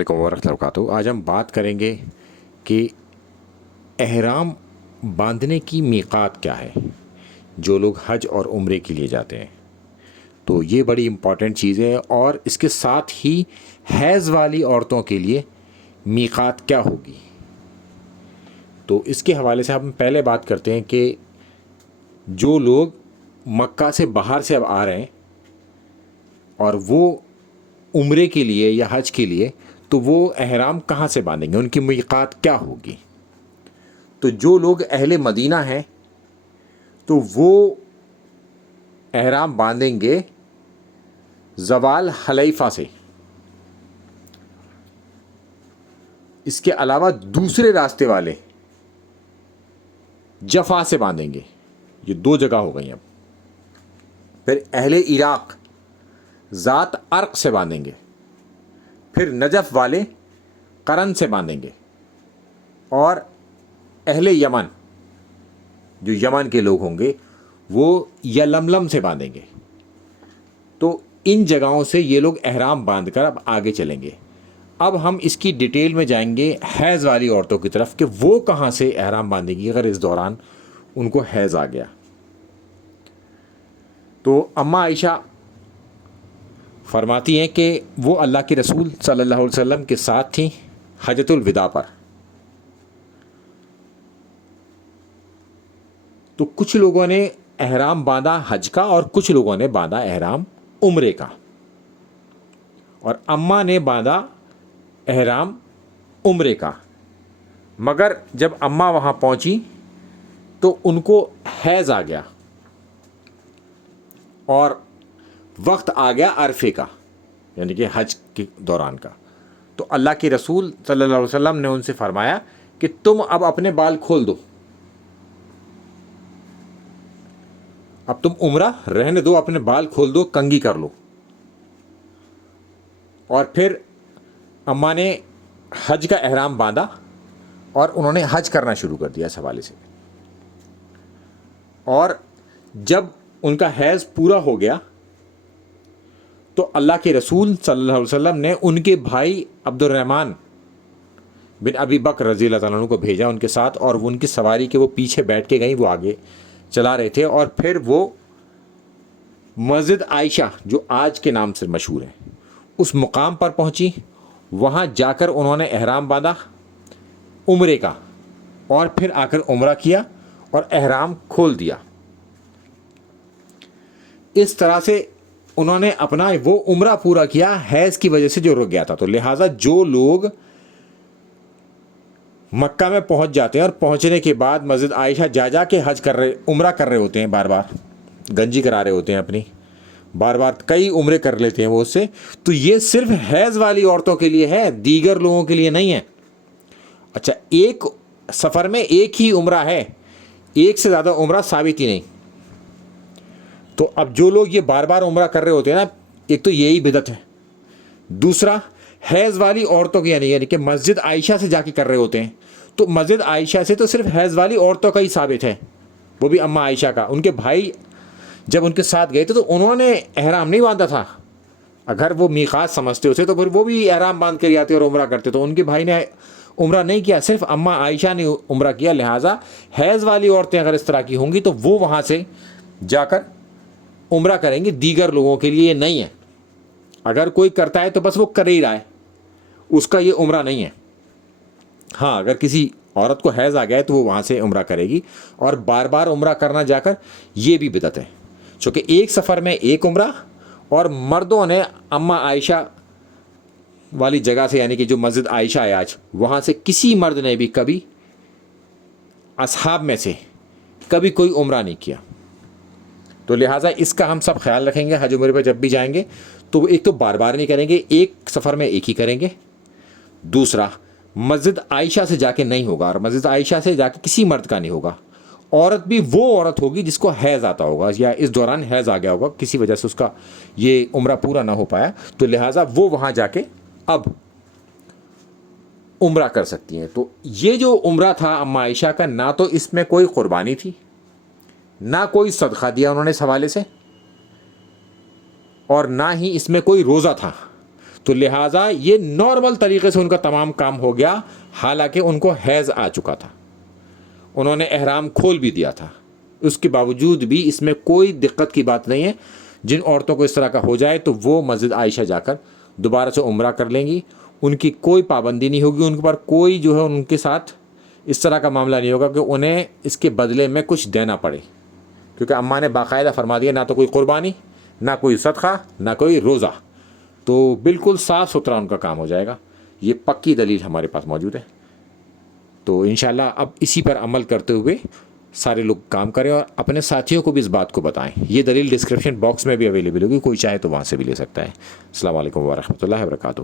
علیکم ورحمۃ اللہ وبرکاتہ۔ آج ہم بات کریں گے کہ احرام باندھنے کی میقات کیا ہے جو لوگ حج اور عمرے کے لیے جاتے ہیں۔ تو یہ بڑی امپورٹنٹ چیز ہے، اور اس کے ساتھ ہی حیض والی عورتوں کے لیے میقات کیا ہوگی۔ تو اس کے حوالے سے ہم پہلے بات کرتے ہیں کہ جو لوگ مکہ سے باہر سے اب آ رہے ہیں اور وہ عمرے کے لیے یا حج کے لیے، تو وہ احرام کہاں سے باندھیں گے، ان کی میقات کیا ہوگی۔ تو جو لوگ اہل مدینہ ہیں تو وہ احرام باندھیں گے زوال حلیفہ سے۔ اس کے علاوہ دوسرے راستے والے جفا سے باندھیں گے۔ یہ دو جگہ ہو گئی اب۔ پھر اہل عراق ذات عرق سے باندھیں گے۔ پھر نجف والے قرن سے باندھیں گے، اور اہل یمن جو یمن کے لوگ ہوں گے وہ یلملم سے باندھیں گے۔ تو ان جگہوں سے یہ لوگ احرام باندھ کر اب آگے چلیں گے۔ اب ہم اس کی ڈیٹیل میں جائیں گے حیض والی عورتوں کی طرف کہ وہ کہاں سے احرام باندھیں گی اگر اس دوران ان کو حیض آ گیا۔ تو اماں عائشہ فرماتی ہیں کہ وہ اللہ کے رسول صلی اللہ علیہ وسلم کے ساتھ تھیں حجۃ الوداع پر۔ تو کچھ لوگوں نے احرام باندھا حج کا اور کچھ لوگوں نے باندھا احرام عمرے کا، اور اماں نے باندھا احرام عمرے کا۔ مگر جب اماں وہاں پہنچی تو ان کو حیض آ گیا اور وقت آ گیا عرفے کا، یعنی کہ حج کے دوران کا۔ تو اللہ کے رسول صلی اللہ علیہ وسلم نے ان سے فرمایا کہ تم اب اپنے بال کھول دو، اب تم عمرہ رہنے دو، اپنے بال کھول دو، کنگھی کر لو۔ اور پھر اماں نے حج کا احرام باندھا اور انہوں نے حج کرنا شروع کر دیا اس حوالے سے۔ اور جب ان کا حیض پورا ہو گیا تو اللہ کے رسول صلی اللہ علیہ وسلم نے ان کے بھائی عبد الرحمن بن ابی بکر رضی اللہ تعالیٰ عنہ کو بھیجا ان کے ساتھ، اور ان کی سواری کے وہ پیچھے بیٹھ کے گئیں، وہ آگے چلا رہے تھے۔ اور پھر وہ مسجد عائشہ جو آج کے نام سے مشہور ہے اس مقام پر پہنچی۔ وہاں جا کر انہوں نے احرام باندھا عمرے کا، اور پھر آ کر عمرہ کیا اور احرام کھول دیا۔ اس طرح سے انہوں نے اپنا وہ عمرہ پورا کیا حیض کی وجہ سے جو رک گیا تھا۔ تو لہٰذا جو لوگ مکہ میں پہنچ جاتے ہیں اور پہنچنے کے بعد مسجد عائشہ جا کے حج کر رہے عمرہ کر رہے ہوتے ہیں، بار بار گنجی کرا رہے ہوتے ہیں اپنی، بار بار کئی عمرے کر لیتے ہیں وہ اس سے، تو یہ صرف حیض والی عورتوں کے لیے ہے، دیگر لوگوں کے لیے نہیں ہے۔ اچھا، ایک سفر میں ایک ہی عمرہ ہے، ایک سے زیادہ عمرہ ثابت ہی نہیں۔ تو اب جو لوگ یہ بار بار عمرہ کر رہے ہوتے ہیں نا، ایک تو یہی بدعت ہے، دوسرا حیض والی عورتوں کی یعنی کہ مسجد عائشہ سے جا کے کر رہے ہوتے ہیں۔ تو مسجد عائشہ سے تو صرف حیض والی عورتوں کا ہی ثابت ہے، وہ بھی اماں عائشہ کا۔ ان کے بھائی جب ان کے ساتھ گئے تھے تو انہوں نے احرام نہیں باندھا تھا، اگر وہ میقات سمجھتے ہوتے تو پھر وہ بھی احرام باندھ کر جاتے اور عمرہ کرتے۔ تو ان کے بھائی نے عمرہ نہیں کیا، صرف اماں عائشہ نے عمرہ کیا۔ لہٰذا حیض والی عورتیں اگر اس طرح کی ہوں گی تو وہ وہاں سے جا کر عمرہ کریں گی، دیگر لوگوں کے لیے یہ نہیں ہے۔ اگر کوئی کرتا ہے تو بس وہ کر ہی رہا ہے، اس کا یہ عمرہ نہیں ہے۔ ہاں، اگر کسی عورت کو حیض آ گیا ہے تو وہ وہاں سے عمرہ کرے گی، اور بار بار عمرہ کرنا جا کر یہ بھی بدعت ہے، چونکہ ایک سفر میں ایک عمرہ، اور مردوں نے اماں عائشہ والی جگہ سے، یعنی کہ جو مسجد عائشہ ہے آج، وہاں سے کسی مرد نے بھی کبھی اصحاب میں سے کبھی کوئی عمرہ نہیں کیا۔ تو لہٰذا اس کا ہم سب خیال رکھیں گے، حج عمرے پہ جب بھی جائیں گے تو ایک تو بار بار نہیں کریں گے، ایک سفر میں ایک ہی کریں گے۔ دوسرا، مسجد عائشہ سے جا کے نہیں ہوگا، اور مسجد عائشہ سے جا کے کسی مرد کا نہیں ہوگا۔ عورت بھی وہ عورت ہوگی جس کو حیض آتا ہوگا یا اس دوران حیض آ گیا ہوگا، کسی وجہ سے اس کا یہ عمرہ پورا نہ ہو پایا، تو لہٰذا وہ وہاں جا کے اب عمرہ کر سکتی ہیں۔ تو یہ جو عمرہ تھا اماں عائشہ کا، نہ تو اس میں کوئی قربانی تھی، نہ کوئی صدقہ دیا انہوں نے اس حوالے سے، اور نہ ہی اس میں کوئی روزہ تھا۔ تو لہٰذا یہ نارمل طریقے سے ان کا تمام کام ہو گیا، حالانکہ ان کو حیض آ چکا تھا، انہوں نے احرام کھول بھی دیا تھا، اس کے باوجود بھی اس میں کوئی دقت کی بات نہیں ہے۔ جن عورتوں کو اس طرح کا ہو جائے تو وہ مسجد عائشہ جا کر دوبارہ سے عمرہ کر لیں گی، ان کی کوئی پابندی نہیں ہوگی، ان کے پر کوئی جو ہے ان کے ساتھ اس طرح کا معاملہ نہیں ہوگا کہ انہیں اس کے بدلے میں کچھ دینا پڑے، کیونکہ اماں نے باقاعدہ فرما دیا نہ تو کوئی قربانی، نہ کوئی صدقہ، نہ کوئی روزہ، تو بالکل صاف ستھرا ان کا کام ہو جائے گا۔ یہ پکی دلیل ہمارے پاس موجود ہے، تو انشاءاللہ اب اسی پر عمل کرتے ہوئے سارے لوگ کام کریں اور اپنے ساتھیوں کو بھی اس بات کو بتائیں۔ یہ دلیل ڈسکرپشن باکس میں بھی اویلیبل ہوگی، کوئی چاہے تو وہاں سے بھی لے سکتا ہے۔ السلام علیکم ورحمۃ اللہ وبرکاتہ۔